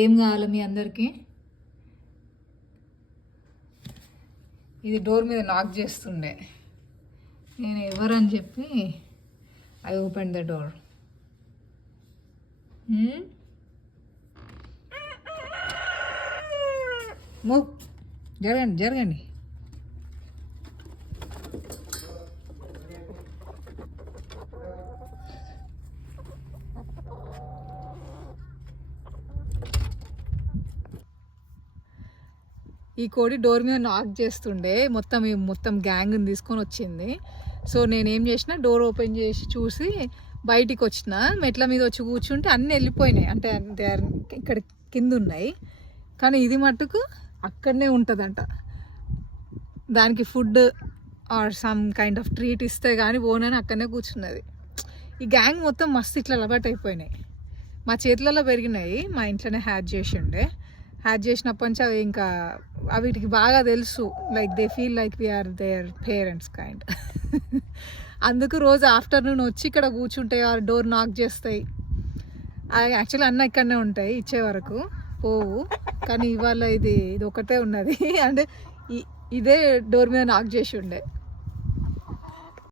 ఏం కావాలి మీ అందరికీ? ఇది డోర్ మీద లాక్ చేస్తుండే, నేను ఎవరని చెప్పి I open the door. Move, జరగండి జరగండి. ఈ కోడి డోర్ మీద నాక్ చేస్తుండే, మొత్తం గ్యాంగ్ని తీసుకొని వచ్చింది. సో నేనేం చేసిన, డోర్ ఓపెన్ చేసి చూసి బయటికి వచ్చిన. మెట్ల మీద వచ్చి కూర్చుంటే అన్నీ వెళ్ళిపోయినాయి, అంటే ఇక్కడ కింద ఉన్నాయి. కానీ ఇది మట్టుకు అక్కడనే ఉంటుందంట. దానికి food or some kind of treat ఇస్తే కానీ పోనని అక్కడనే కూర్చున్నది. ఈ గ్యాంగ్ మొత్తం మస్తు ఇట్లా అలవాటు అయిపోయినాయి. మా చేతులలో పెరిగినాయి, మా ఇంట్లోనే హ్యాచ్ చేసి ఉండే. హ్యాచ్ చేసినప్పటి నుంచి అవి ఇంకా వీటికి బాగా తెలుసు, like they feel like we are their parents kind. అందుకు రోజు ఆఫ్టర్నూన్ వచ్చి ఇక్కడ కూర్చుంటాయి, డోర్ నాక్ చేస్తాయి. యాక్చువల్లీ అన్న ఇక్కడనే ఉంటాయి ఇచ్చే వరకు పోవు. కానీ ఇవాళ ఇది ఒకటే ఉన్నది, అంటే ఇదే డోర్ మీద నాక్ చేసి ఉండే.